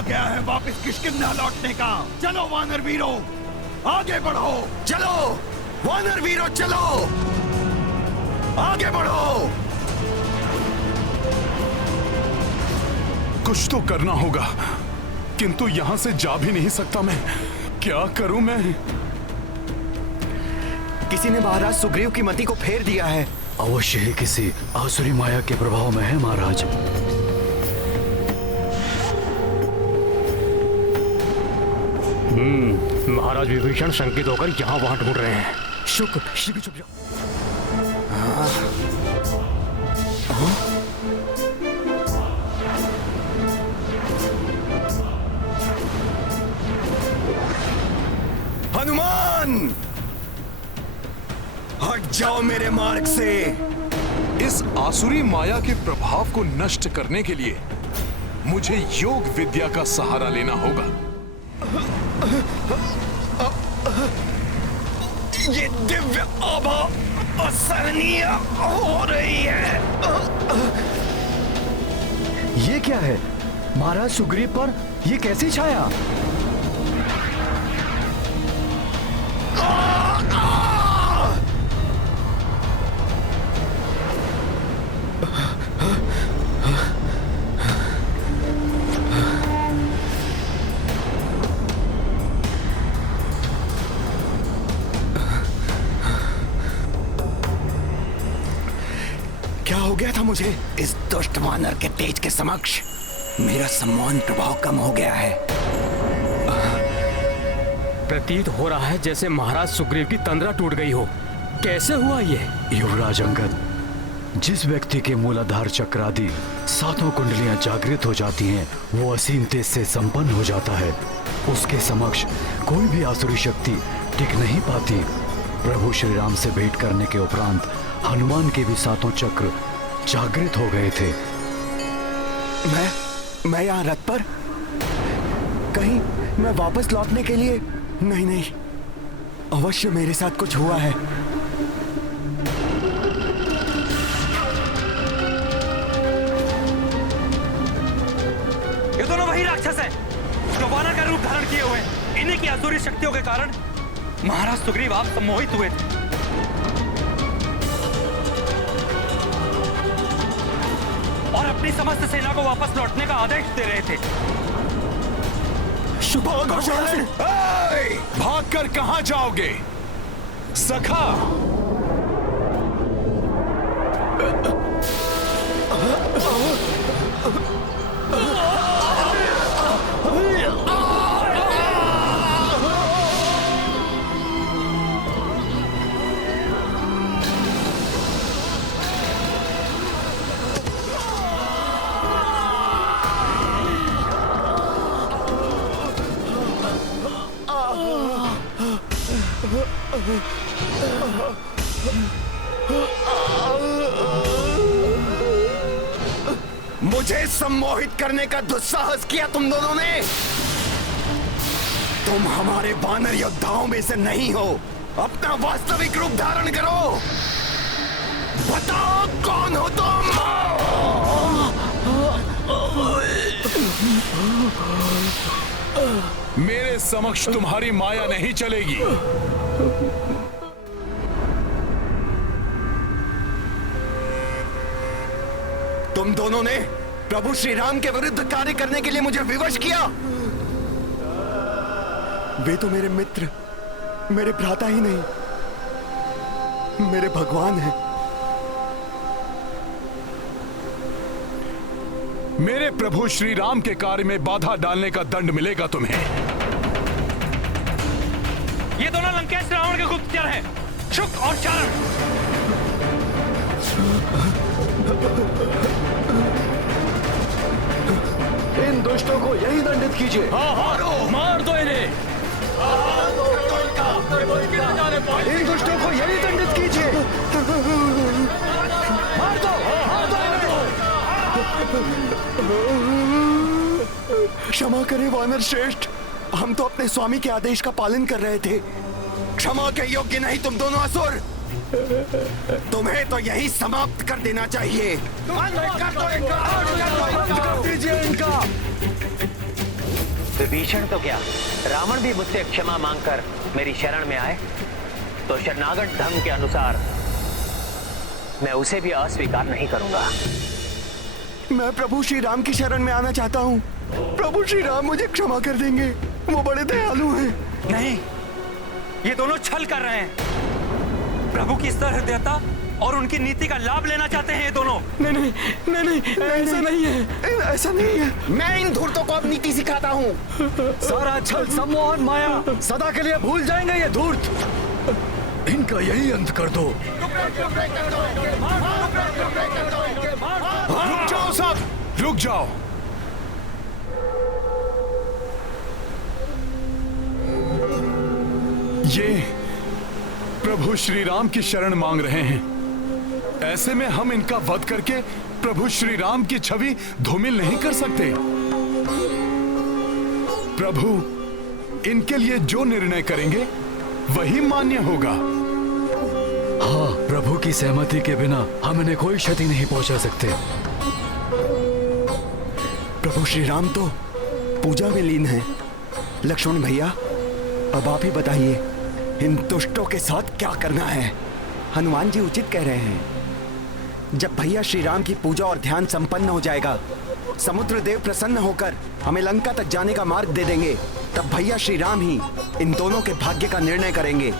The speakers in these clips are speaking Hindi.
आ गया है वापस किष्किंधा लौटने का। चलो वानर वीरों, आगे बढ़ो। चलो वानर वीरों, चलो आगे बढ़ो। कुछ तो करना होगा, किंतु यहां से जा भी नहीं सकता मैं। क्या करूं मैं? किसी ने महाराज सुग्रीव की मति को फेर दिया है। अवश्य ही किसी आसुरी माया के प्रभाव में है महाराज। महाराज विभीषण शंकित होकर यहाँ वहां ढूंढ रहे हैं। शुक्र शीघ्र चुप जाओ। हनुमान, हट जाओ मेरे मार्ग से। इस आसुरी माया के प्रभाव को नष्ट करने के लिए मुझे योग विद्या का सहारा लेना होगा। ये दिव्य आभा असहनीय हो रही है। ये क्या है महाराज सुग्रीव पर? ये कैसी छाया? क्या हो गया था मुझे? इस दुष्ट वानर के तेज के समक्ष मेरा सम्मान प्रभाव कम हो गया है। प्रतीत हो रहा है जैसे महाराज सुग्रीव की तंद्रा टूट गई हो। कैसे हुआ ये? युवराज अंगद, जिस व्यक्ति के मूलाधार चक्र आदि सातों कुंडलियां जागृत हो जाती हैं, वो असीम तेज से संपन्न हो जाता है। उसके समक्ष कोई भी आसुरी शक्ति टिक नहीं पाती। प्रभु श्री राम से भेंट करने के उपरांत हनुमान के भी सातों चक्र जागृत हो गए थे। मैं यहाँ रथ पर? कहीं मैं वापस लौटने के लिए? नहीं, अवश्य मेरे साथ कुछ हुआ है। ये दोनों वही राक्षस हैं जो वानर का रूप धारण किए हुए हैं। इन्हीं की आसुरी शक्तियों के कारण महाराज सुग्रीव आप सम्मोहित हुए थे और अपनी समस्त सेना को वापस लौटने का आदेश दे रहे थे। भागकर कहां जाओगे सखा? मुझे सम्मोहित करने का दुस्साहस किया तुम दोनों ने। तुम हमारे वानर योद्धाओं में से नहीं हो। अपना वास्तविक रूप धारण करो। बताओ कौन हो तुम? मेरे समक्ष तुम्हारी माया नहीं चलेगी। तुम दोनों ने प्रभु श्री राम के विरुद्ध कार्य करने के लिए मुझे विवश किया। वे तो मेरे मित्र, मेरे भ्राता ही नहीं, मेरे भगवान हैं। मेरे प्रभु श्री राम के कार्य में बाधा डालने का दंड मिलेगा तुम्हें। ये दोनों लंकेश रावण के गुप्तचर हैं, शुक और चारण। इन दुष्टों को यही दंडित कीजिए। मार दो इन्हें। इन दुष्टों को यही दंडित कीजिए। मार दो क्षमा करें वानर श्रेष्ठ, हम तो अपने स्वामी के आदेश का पालन कर रहे थे। क्षमा के योग्य नहीं तुम दोनों असुर। तुम्हें तो यही समाप्त कर देना चाहिए। कर दीजिए इनका। विभीषण तो क्या, रावण भी मुझसे क्षमा मांगकर मेरी शरण में आए तो शरणागत धर्म के अनुसार मैं उसे भी अस्वीकार नहीं करूंगा। मैं प्रभु श्री राम की शरण में आना चाहता हूँ। प्रभु श्री राम मुझे क्षमा कर देंगे, वो बड़े दयालु हैं। नहीं, ये दोनों छल कर रहे हैं। प्रभु की सहृदयता और उनकी नीति का लाभ लेना चाहते हैं ये दोनों। नहीं नहीं नहीं नहीं, ऐसा नहीं है, ऐसा नहीं है। मैं इन धूर्तों को अब नीति सिखाता हूँ। सारा छल, सम्मोहन, माया सदा के लिए भूल जाएंगे ये धूर्त। इनका यही अंत कर दो। रुक जाओ सब, रुक जाओ। ये प्रभु श्री राम की शरण मांग रहे हैं। ऐसे में हम इनका वध करके प्रभु श्री राम की छवि धूमिल नहीं कर सकते। प्रभु इनके लिए जो निर्णय करेंगे वही मान्य होगा। हाँ, प्रभु की सहमति के बिना हम इन्हें कोई क्षति नहीं पहुंचा सकते। प्रभु श्री राम तो पूजा में लीन हैं। लक्ष्मण भैया, अब आप ही बताइए, इन दुष्टों के साथ क्या करना है? हनुमान जी उचित कह रहे हैं। जब भैया श्री राम की पूजा और ध्यान संपन्न हो जाएगा, समुद्र देव प्रसन्न होकर हमें लंका तक जाने का मार्ग दे देंगे, तब भैया श्री राम ही इन दोनों के भाग्य का निर्णय करेंगे।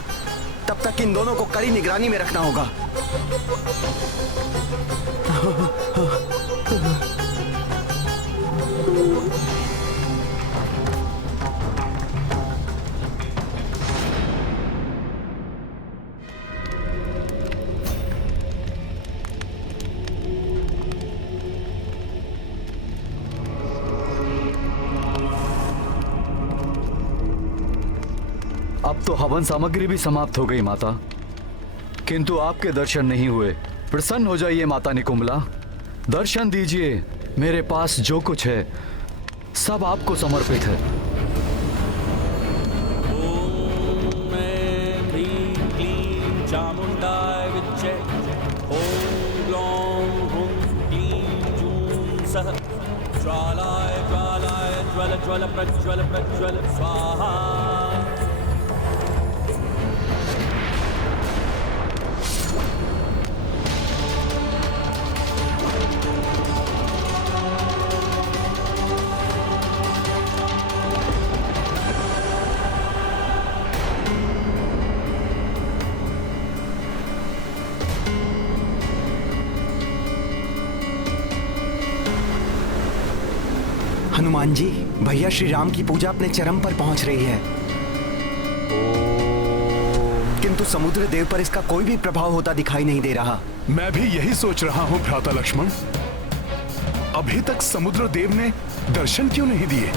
तब तक इन दोनों को कड़ी निगरानी में रखना होगा। अब तो हवन सामग्री भी समाप्त हो गई माता, किंतु आपके दर्शन नहीं हुए। प्रसन्न हो जाइए माता निकुंभला, दर्शन दीजिए। मेरे पास जो कुछ है सब आपको समर्पित है। ओम ह्रीं क्लीं चामुंडाय विच्चे। ओम ग्लौं हुं क्लीं जूं सः। ज्वालाय ज्वालाय ज्वल ज्वल प्रज्वल प्रज्वल स्वाहा। हनुमान जी, भैया श्री राम की पूजा अपने चरम पर पहुंच रही है, किंतु समुद्र देव पर इसका कोई भी प्रभाव होता दिखाई नहीं दे रहा। मैं भी यही सोच रहा हूं भ्राता लक्ष्मण। अभी तक समुद्र देव ने दर्शन क्यों नहीं दिए?